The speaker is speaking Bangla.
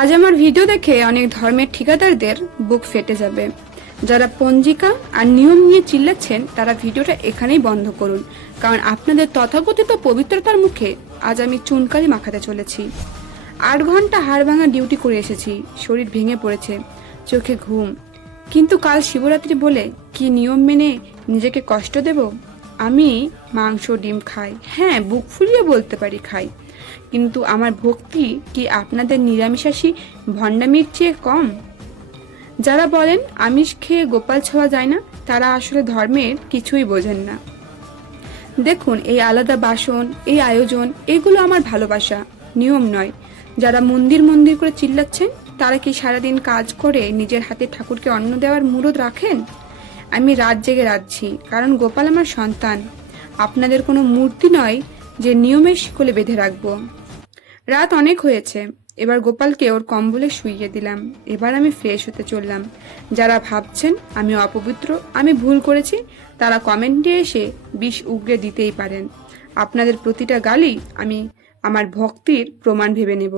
আজ আমার ভিডিও দেখে অনেক ধর্মের ঠিকাদারদের বুক ফেটে যাবে। যারা পঞ্জিকা আর নিয়ম নিয়ে চিল্লাচ্ছেন তারা ভিডিওটা এখানেই বন্ধ করুন, কারণ আপনাদের তথাকথিত পবিত্রতার মুখে আজ আমি চুনকালি মাখাতে চলেছি। 8 ঘন্টা হাড় ভাঙা ডিউটি করে এসেছি, শরীর ভেঙে পড়েছে, চোখে ঘুম। কিন্তু কাল শিবরাত্রি বলে কি নিয়ম মেনে নিজেকে কষ্ট দেব? আমি মাংস ডিম খাই, হ্যাঁ বুক ফুলিয়ে বলতে পারি খাই, কিন্তু আমার ভক্তি কি আপনাদের নিরামিষাশী ভণ্ডামির চেয়ে কম? যারা বলেন আমিষ খেয়ে গোপাল ছোঁয়া যায় না, তারা আসলে ধর্মের কিছুই বোঝেন না। দেখুন, এই আলাদা বাসন, এই আয়োজন, এগুলো আমার ভালোবাসা, নিয়ম নয়। যারা মন্দির মন্দির করে চিল্লাচ্ছেন তারা কি সারাদিন কাজ করে নিজের হাতে ঠাকুরকে অন্ন দেওয়ার মুরদ রাখেন? আমি রাত জেগে রাঁধছি, কারণ গোপাল আমার সন্তান, আপনাদের কোনো মূর্তি নয় যে নিয়মের শিকলে বেঁধে রাখবো। রাত অনেক হয়েছে, এবার গোপালকে ওর কম্বলে শুইয়ে দিলাম। এবার আমি ফ্রেশ হতে চললাম। যারা ভাবছেন আমি অপবিত্র, আমি ভুল করেছি, তারা কমেন্টে এসে বিষ উগরে দিতেই পারেন। আপনাদের প্রতিটা গালি আমি আমার ভক্তির প্রমাণ ভেবে নেব।